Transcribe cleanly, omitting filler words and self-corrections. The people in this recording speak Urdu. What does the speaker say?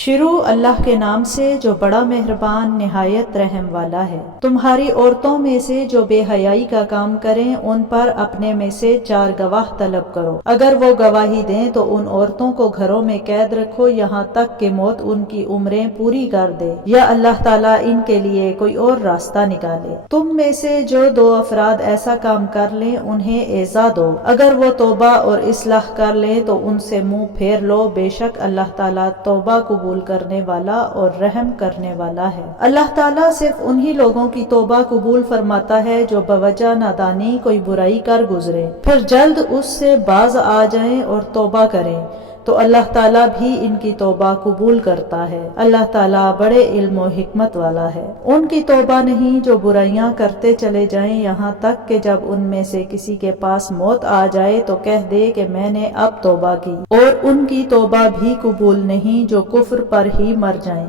شروع اللہ کے نام سے جو بڑا مہربان نہایت رحم والا ہے۔ تمہاری عورتوں میں سے جو بے حیائی کا کام کریں ان پر اپنے میں سے 4 گواہ طلب کرو۔ اگر وہ گواہی دیں تو ان عورتوں کو گھروں میں قید رکھو یہاں تک کہ موت ان کی عمریں پوری کر دے یا اللہ تعالیٰ ان کے لیے کوئی اور راستہ نکالے۔ تم میں سے جو 2 افراد ایسا کام کر لیں انہیں ایذا دو۔ اگر وہ توبہ اور اصلاح کر لیں تو ان سے منہ پھیر لو، بے شک اللہ تعالیٰ توبہ قبول کرنے والا اور رحم کرنے والا ہے۔ اللہ تعالیٰ صرف انہی لوگوں کی توبہ قبول فرماتا ہے جو بوجہ نادانی کوئی برائی کر گزرے پھر جلد اس سے باز آ جائیں اور توبہ کریں تو اللہ تعالیٰ بھی ان کی توبہ قبول کرتا ہے۔ اللہ تعالیٰ بڑے علم و حکمت والا ہے۔ ان کی توبہ نہیں جو برائیاں کرتے چلے جائیں یہاں تک کہ جب ان میں سے کسی کے پاس موت آ جائے تو کہہ دے کہ میں نے اب توبہ کی، اور ان کی توبہ بھی قبول نہیں جو کفر پر ہی مر جائیں۔